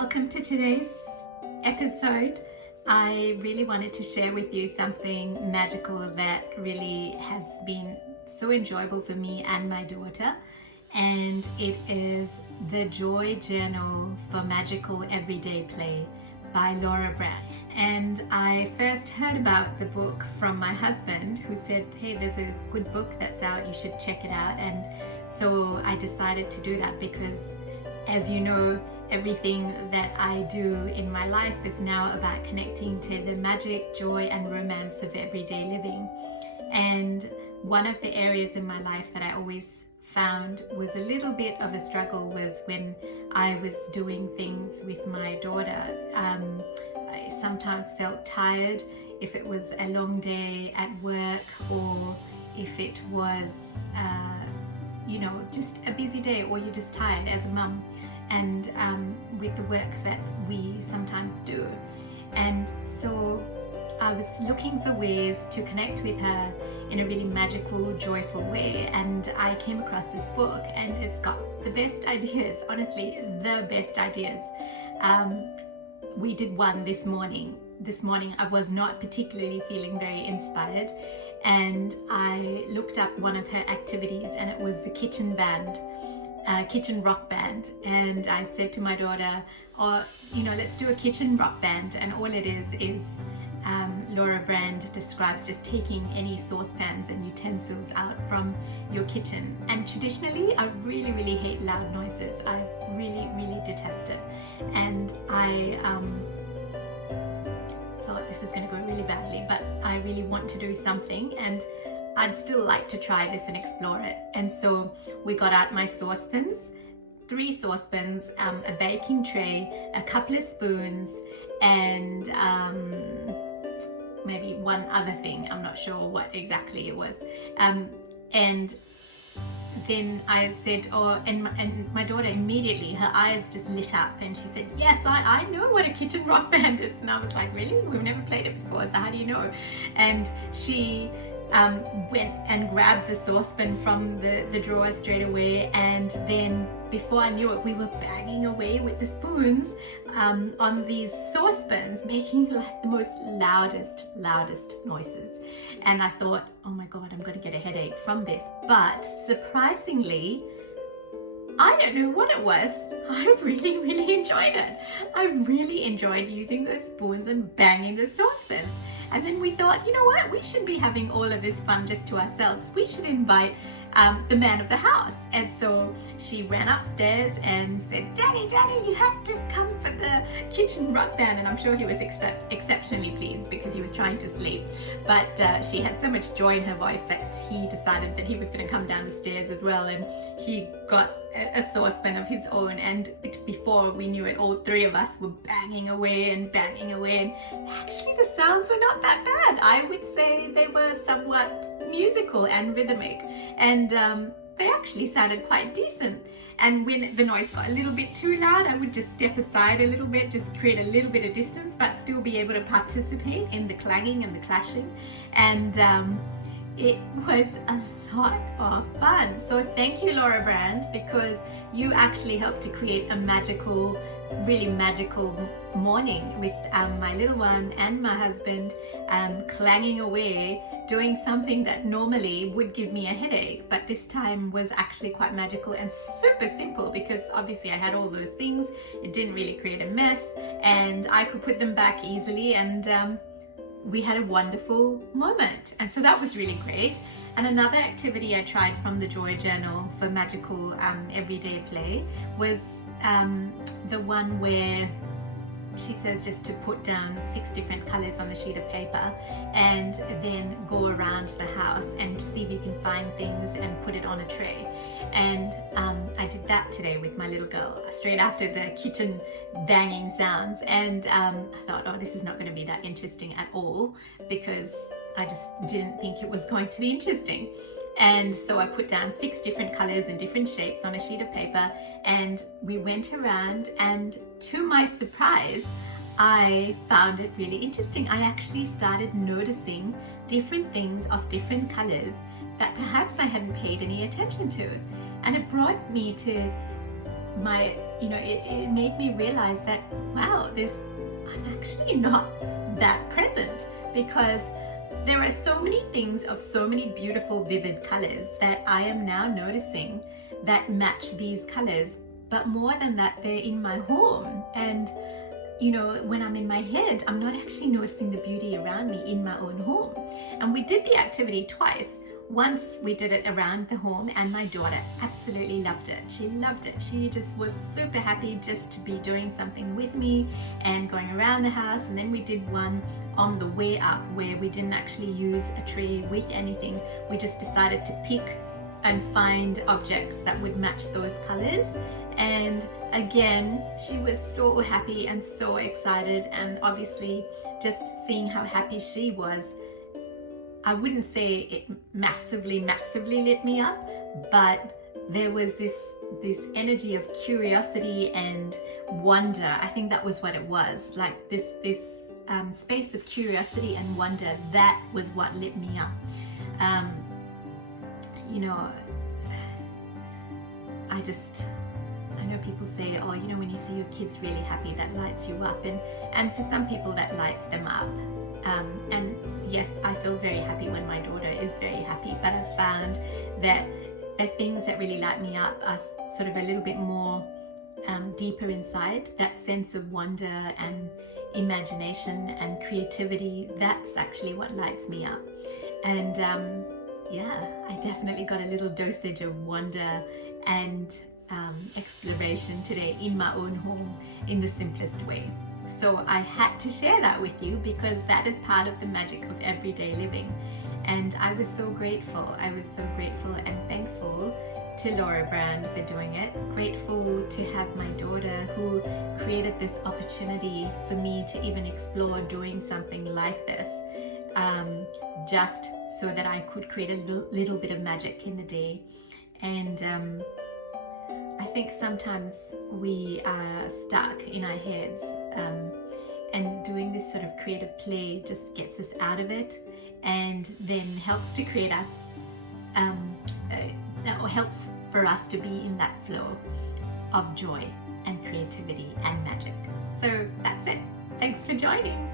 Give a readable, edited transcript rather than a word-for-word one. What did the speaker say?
welcome to today's episode. I really wanted to share with you something magical that really has been so enjoyable for me and my daughter, and it is the Joy Journal for Magical Everyday Play by Laura Brand. And I first heard about the book from my husband, who said, hey, there's a good book that's out, you should check it out. And so I decided to do that because, as you know, everything that I do in my life is now about connecting to the magic, joy, and romance of everyday living. And one of the areas in my life that I always found was a little bit of a struggle was when I was doing things with my daughter. I sometimes felt tired if it was a long day at work, or if it was just a busy day, or you're just tired as a mum, and with the work that we sometimes do. And so I was looking for ways to connect with her in a really magical, joyful way, and I came across this book, and it's got the best ideas, honestly, the best ideas. We did one this morning. This morning I was not particularly feeling very inspired, and I looked up one of her activities, and it was the kitchen rock band. And I said to my daughter, let's do a kitchen rock band. And all it is Laura Brand describes just taking any saucepans and utensils out from your kitchen. And traditionally, I really, really hate loud noises. I really, really detest it. And I thought this is going to go really badly, but I really want to do something, and I'd still like to try this and explore it. And so we got out my saucepans, 3 saucepans, a baking tray, a couple of spoons, and maybe one other thing. I'm not sure what exactly it was. And then I said, and my daughter immediately, her eyes just lit up, and she said, yes, I know what a kitchen rock band is. And I was like, really? We've never played it before, so how do you know? And she went and grabbed the saucepan from the drawer straight away, and then before I knew it, we were banging away with the spoons on these saucepans, making like the most loudest noises. And I thought, oh my God, I'm going to get a headache from this. But surprisingly, I don't know what it was, I really, really enjoyed it. I really enjoyed using those spoons and banging the saucepans. And then we thought, you know what, we shouldn't be having all of this fun just to ourselves. We should invite the man of the house. And so she ran upstairs and said, Daddy, you have to come for the kitchen rock band. And I'm sure he was exceptionally pleased because he was trying to sleep. But she had so much joy in her voice that he decided that he was going to come down the stairs as well. And he got a saucepan of his own, and before we knew it, all 3 of us were banging away, and actually the sounds were not that bad. I would say they were somewhat musical and rhythmic, and they actually sounded quite decent. And when the noise got a little bit too loud, I would just step aside a little bit, just create a little bit of distance, but still be able to participate in the clanging and the clashing. And it was a lot of fun. So thank you, Laura Brand, because you actually helped to create a magical, really magical morning with my little one and my husband clanging away, doing something that normally would give me a headache, but this time was actually quite magical and super simple, because obviously I had all those things. It didn't really create a mess, and I could put them back easily, and we had a wonderful moment. And so that was really great. And another activity I tried from the Joy Journal for Magical Everyday Play was the one where she says just to put down 6 different colors on the sheet of paper, and then go around the house and see if you can find things and put it on a tray. And I did that today with my little girl straight after the kitchen banging sounds, and I thought, oh, this is not going to be that interesting at all, because I just didn't think it was going to be interesting. And so I put down 6 different colors and different shapes on a sheet of paper, and we went around, and to my surprise, I found it really interesting. I actually started noticing different things of different colors that perhaps I hadn't paid any attention to. And it brought me to my you know, it made me realize that, wow, I'm actually not that present, because there are so many things of so many beautiful, vivid colors that I am now noticing that match these colors. But more than that, they're in my home. And, you know, when I'm in my head, I'm not actually noticing the beauty around me in my own home. And we did the activity twice. Once we did it around the home, and my daughter absolutely loved it. She loved it. She just was super happy just to be doing something with me and going around the house. And then we did one on the way up where we didn't actually use a tree with anything. We just decided to pick and find objects that would match those colors. And again, she was so happy and so excited, and obviously just seeing how happy she was, I wouldn't say it massively lit me up, but there was this energy of curiosity and wonder. I think that was what it was, like this space of curiosity and wonder. That was what lit me up. You know, I know people say, oh, you know, when you see your kids really happy, that lights you up, and for some people that lights them up. And yes, I feel very happy when my daughter is very happy, but I've found that the things that really light me up are sort of a little bit more deeper inside. That sense of wonder and imagination and creativity, that's actually what lights me up. And yeah, I definitely got a little dosage of wonder and exploration today in my own home in the simplest way. So I had to share that with you, because that is part of the magic of everyday living. And I was so grateful. I was so grateful and thankful to Laura Brand for doing it. Grateful to have my daughter who created this opportunity for me to even explore doing something like this, just so that I could create a little bit of magic in the day. And I think sometimes we are stuck in our heads, and doing this sort of creative play just gets us out of it, and then helps to create us, or helps for us to be in that flow of joy and creativity and magic. So that's it. Thanks for joining.